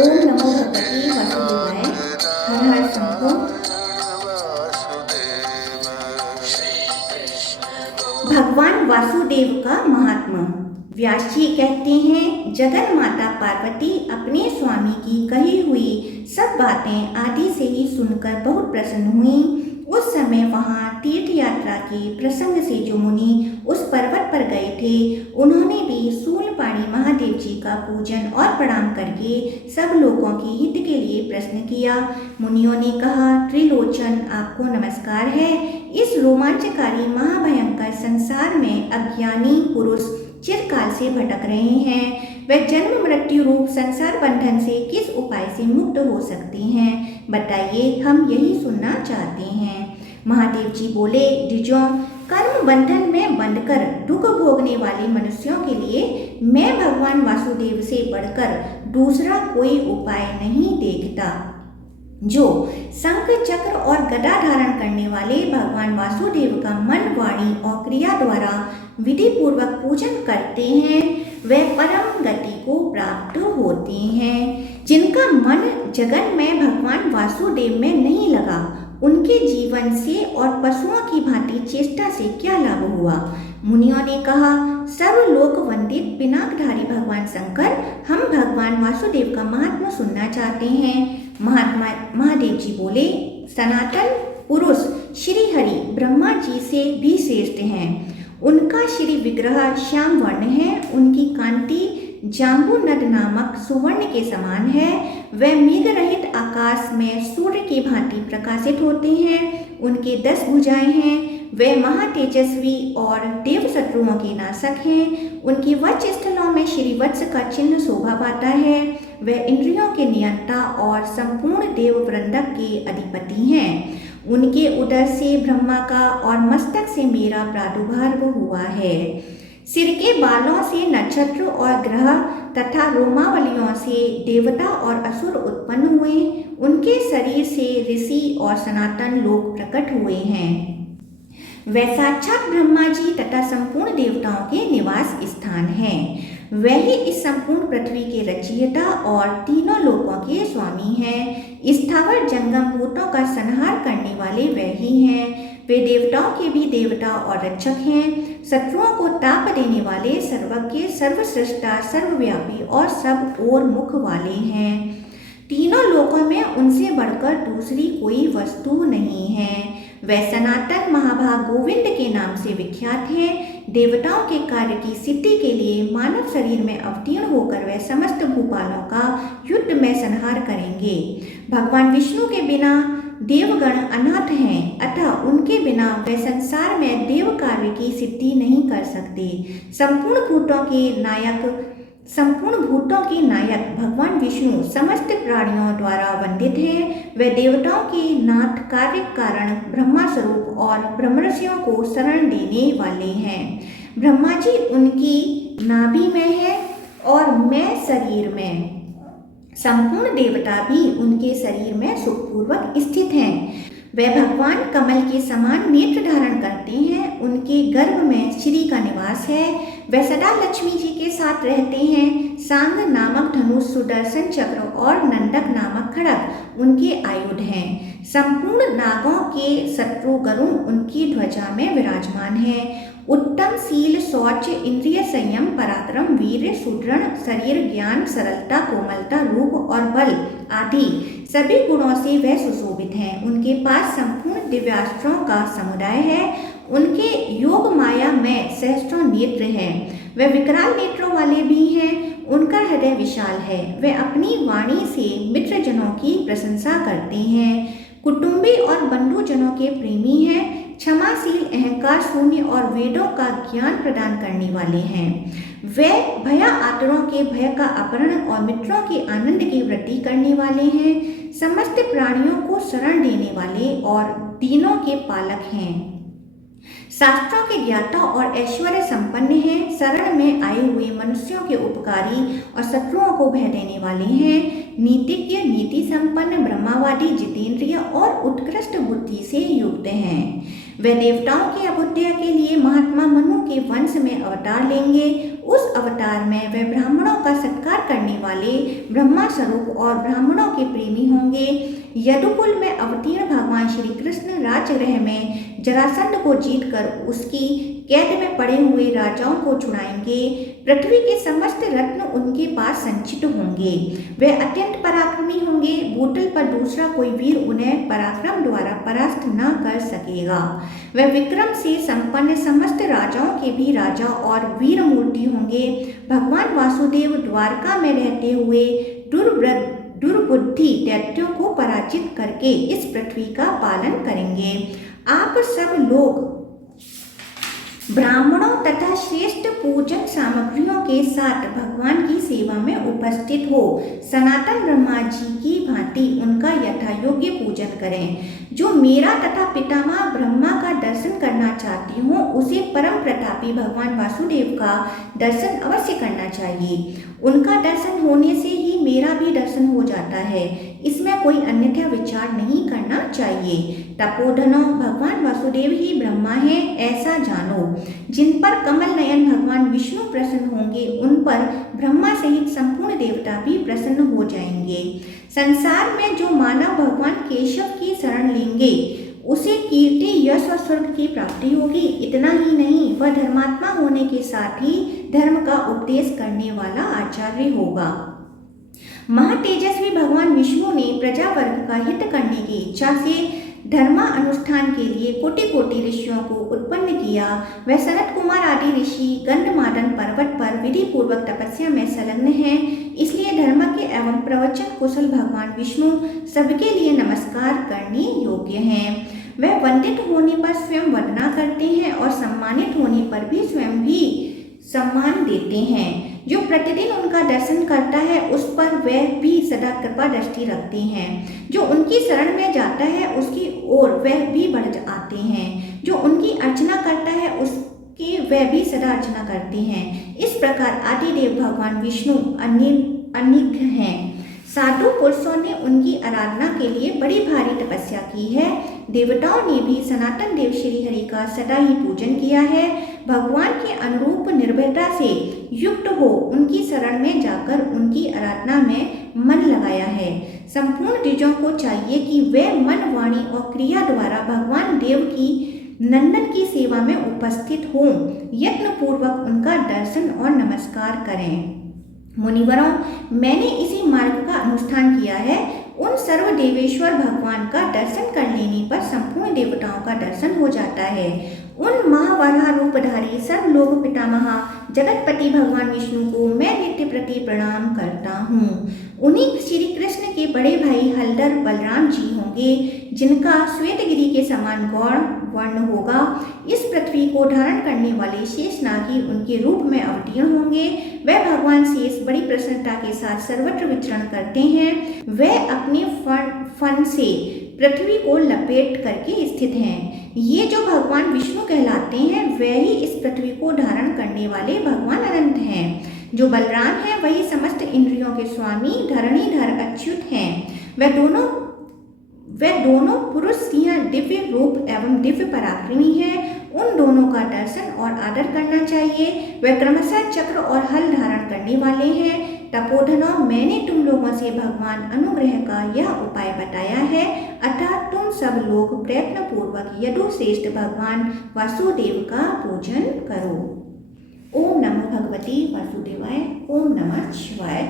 ओम नमो भगवते वासुदेवाय। हर हर शंभो। भगवान वासुदेव का महात्मा। व्यास जी कहते हैं, जगन माता पार्वती अपने स्वामी की कही हुई सब बातें आदि से ही सुनकर बहुत प्रसन्न हुई। उस समय वहां तीर्थ यात्रा के प्रसंग से जो मुनि उस पर्वत पर गए थे, उन्होंने भी शूलपाणी महादेव जी का पूजन और प्रणाम करके सब लोगों के हित के लिए प्रश्न किया। मुनियों ने कहा, त्रिलोचन आपको नमस्कार है। इस रोमांचकारी महाभयंकर संसार में अज्ञानी पुरुष चिरकाल से भटक रहे हैं। वे जन्म मृत्यु रूप संसार बंधन से किस उपाय से मुक्त हो सकते हैं? बताइए, हम यही सुनना चाहते हैं। महादेव जी बोले, द्विजों, कर्म बंधन में बंधकर दुख भोगने वाले मनुष्यों के लिए मैं भगवान वासुदेव से बढ़कर दूसरा कोई उपाय नहीं देखता। जो शंख चक्र और गदा धारण करने वाले भगवान वासुदेव का मन, वाणी और क्रिया द्वारा विधि पूर्वक पूजन करते हैं, वे परम गति को प्राप्त होते हैं। जिनका मन जगन में भगवान वासुदेव में नहीं लगा, उनके जीवन से और पशुओं की भांति चेष्टा से क्या लाभ हुआ? मुनियों ने कहा, सर्वलोक वंदित पिनाकधारी भगवान शंकर, हम भगवान वासुदेव का महात्मा सुनना चाहते हैं। महादेव जी बोले, सनातन पुरुष श्री हरि ब्रह्मा जी से भी श्रेष्ठ हैं। उनका श्री विग्रह श्याम वर्ण है, उनकी कांति जांबू नद नामक सुवर्ण के समान है। वे मेघ रहित आकाश में सूर्य की भांति प्रकाशित होते हैं। उनके 10 भुजाएं हैं। वे महातेजस्वी और देव शत्रुओं के नाशक हैं। उनकी वक्ष स्थलों में श्री वत्स का चिन्ह शोभा पाता है। वे इंद्रियों के नियंता और संपूर्ण देव वृंदक के अधिपति हैं। उनके उदर से ब्रह्मा का और मस्तक से मेरा प्रादुर्भाव हुआ है। सिर के बालों से नक्षत्र और ग्रह तथा रोमावलियों से देवता और असुर उत्पन्न हुए। उनके शरीर से ऋषि और सनातन लोक प्रकट हुए हैं। वे साक्षात ब्रह्मा जी तथा संपूर्ण देवताओं के निवास स्थान हैं। वे ही इस संपूर्ण पृथ्वी के रचयिता और तीनों लोकों के स्वामी हैं। स्थावर जंगम भूतों का संहार करने वाले वे ही हैं। वे देवताओं के भी देवता और रक्षक हैं। शत्रुओं को ताप देने वाले, सर्वज्ञ, सर्वश्रेष्ठा, सर्वव्यापी और सब ओर मुख वाले हैं। तीनों लोकों में उनसे बढ़कर दूसरी कोई वस्तु नहीं है। वे सनातन महाभाग गोविंद के नाम से विख्यात हैं। देवताओं के कार्य की सिद्धि के लिए मानव शरीर में अवतीर्ण होकर वे समस्त भूपालों का युद्ध में संहार करेंगे। भगवान विष्णु के बिना देवगण अनाथ हैं, अतः उनके बिना वे संसार में देव कार्य की सिद्धि नहीं कर सकते। संपूर्ण भूतों के नायक भगवान विष्णु समस्त प्राणियों द्वारा वंदित हैं। वे देवताओं के नाथ, कार्य कारण, ब्रह्मा स्वरूप और ब्रह्मर्षियों को शरण देने वाले हैं। ब्रह्मा जी उनकी नाभि में है और मैं शरीर में। संपूर्ण देवता भी उनके शरीर में सुखपूर्वक स्थित हैं। वे भगवान कमल के समान नेत्र धारण करते हैं। उनके गर्भ में श्री का निवास है। वे सदा लक्ष्मी जी के साथ रहते हैं। सांग नामक धनुष, सुदर्शन चक्र और नंदक नामक खड़ग उनके आयुध हैं। संपूर्ण नागों के शत्रु गरुण उनकी ध्वजा में विराजमान है। उत्तम शील, शौच, इंद्रिय संयम, पराक्रम, वीर, सुदृढ़ शरीर, ज्ञान, सरलता, कोमलता, रूप और बल आदि सभी गुणों से वह सुशोभित हैं। उनके पास संपूर्ण दिव्यास्त्रों का समुदाय है। उनके योग माया में सहस्त्रों नेत्र हैं। वे विकराल नेत्रों वाले भी हैं। उनका हृदय विशाल है। वे अपनी वाणी से मित्रजनों की प्रशंसा करते हैं। कुटुंबी और बंधुजनों के प्रेमी हैं। क्षमाशील, अहंकार शून्य और वेदों का ज्ञान प्रदान करने वाले हैं। वे भया आतुरों के भय का अपहरण और मित्रों के आनंद की वृद्धि करने वाले हैं। समस्त प्राणियों को शरण देने वाले और दीनों के पालक हैं। शास्त्रों के ज्ञाता और ऐश्वर्य संपन्न हैं। शरण में आए हुए मनुष्यों के उपकारी और शत्रुओं को भय देने वाले हैं। नीतिज्ञ, नीति संपन्न, ब्रह्मावादी, जितेंद्रिय और उत्कृष्ट बुद्धि से युक्त हैं। वे देवताओं की अभ्युदय के लिए महात्मा मनु के वंश में अवतार लेंगे। उस अवतार में वे ब्राह्मणों का सत्कार करने वाले ब्रह्मा स्वरूप और ब्राह्मणों के प्रेमी होंगे। यदुकुल में अवतीर्ण भगवान श्री कृष्ण राजगृह में जरासंध को जीतकर उसकी कैद में पड़े हुए राजाओं को छुड़ाएंगे। पृथ्वी के समस्त रत्न उनके पास संचित होंगे। वे अत्यंत पराक्रमी होंगे। भूतल पर दूसरा कोई वीर उन्हें पराक्रम द्वारा परास्त न कर सकेगा। वे विक्रम से संपन्न समस्त राजाओं के भी राजा और वीर मूर्ति होंगे। भगवान वासुदेव द्वारका में रहते हुए दुर्बुद्धि दैत्यों को पराजित करके इस पृथ्वी का पालन करेंगे। आप सब लोग ब्राह्मणों तथा श्रेष्ठ पूजन सामग्रियों के साथ भगवान की सेवा में उपस्थित हो सनातन ब्रह्मा जी की भांति उनका यथायोग्य पूजन करें। जो मेरा तथा पितामह ब्रह्मा का दर्शन करना चाहती हो उसे परम प्रतापी भगवान वासुदेव का दर्शन अवश्य करना चाहिए। उनका दर्शन होने से ही मेरा भी दर्शन हो जाता है, इसमें कोई अन्यथा विचार नहीं करना चाहिए। तपोधनो, भगवान वासुदेव ही ब्रह्मा है ऐसा जानो। जिन पर कमल नयन भगवान विष्णु प्रसन्न होंगे उन पर ब्रह्मा सहित संपूर्ण देवता भी प्रसन्न हो जाएंगे। संसार में जो मानव भगवान केशव की शरण लेंगे उसे कीर्ति यश और स्वर्ग की प्राप्ति होगी। इतना ही नहीं, वह धर्मात्मा होने के साथ ही धर्म का उपदेश करने वाला आचार्य होगा। महातेजस्वी भगवान विष्णु ने प्रजा वर्ग का हित करने की इच्छा से धर्मानुष्ठान के लिए कोटि कोटि ऋषियों को उत्पन्न किया। वह सनत कुमार आदि ऋषि गंधमादन पर्वत पर विधि पूर्वक तपस्या में संलग्न हैं। इसलिए धर्म के एवं प्रवचन कुशल भगवान विष्णु सबके लिए नमस्कार करने योग्य हैं। वह वंदित होने पर स्वयं वंदना करते हैं और सम्मानित होने पर भी स्वयं भी सम्मान देते हैं। जो प्रतिदिन उनका दर्शन करता है उस पर वह भी सदा कृपा दृष्टि रखते हैं। जो उनकी शरण में जाता है उसकी ओर वह भी बढ़ आते हैं। जो उनकी अर्चना करता है उसकी वह भी सदा अर्चना करते हैं। इस प्रकार आदिदेव भगवान विष्णु अनिघ हैं। साधु पुरुषों ने उनकी आराधना के लिए बड़ी भारी तपस्या की है। देवताओं ने भी सनातन देव श्री हरि का सदा ही पूजन किया है। भगवान के अनुरूप निर्भयता से युक्त हो उनकी शरण में जाकर उनकी आराधना में मन लगाया है। संपूर्ण द्विजों को चाहिए कि वे मन, वाणी और क्रिया द्वारा भगवान देव की नंदन की सेवा में उपस्थित हों, यत्न पूर्वक उनका दर्शन और नमस्कार करें। मुनिवरों, मैंने इसी मार्ग का अनुष्ठान किया है। उन सर्व देवेश्वर भगवान का दर्शन कर लेने पर संपूर्ण देवताओं का दर्शन हो जाता है। उन महावराह रूपधारी सर्वलोक पितामह जगतपति भगवान विष्णु को मैं नित्य प्रति प्रणाम करता हूँ। उन्हीं श्री कृष्ण के बड़े भाई हलधर बलराम जी होंगे जिनका श्वेतगिरि के समान गौर वर्ण होगा। इस पृथ्वी को धारण करने वाले शेषनाग ही उनके रूप में अवतीर्ण होंगे। वह भगवान शेष बड़ी प्रसन्नता के साथ सर्वत्र विचरण करते हैं। वह अपने फन से पृथ्वी को लपेट करके स्थित हैं। ये जो भगवान विष्णु कहलाते हैं वह ही इस पृथ्वी को धारण करने वाले भगवान अनंत हैं। जो बलराम है वही समस्त इंद्रियों के स्वामी धरणीधर अच्युत हैं। वह दोनों पुरुष सिंह दिव्य रूप एवं दिव्य पराक्रमी हैं। उन दोनों का दर्शन और आदर करना चाहिए। वे क्रमशः चक्र और हल धारण करने वाले हैं। तपोधनों, मैंने तुम लोगों से भगवान अनुग्रह का यह उपाय बताया है, अतः तुम सब लोग प्रयत्न पूर्वक यदुश्रेष्ठ भगवान वासुदेव का पूजन करो। ओम नमो भगवते वासुदेवाय। ओम नमः शिवाय।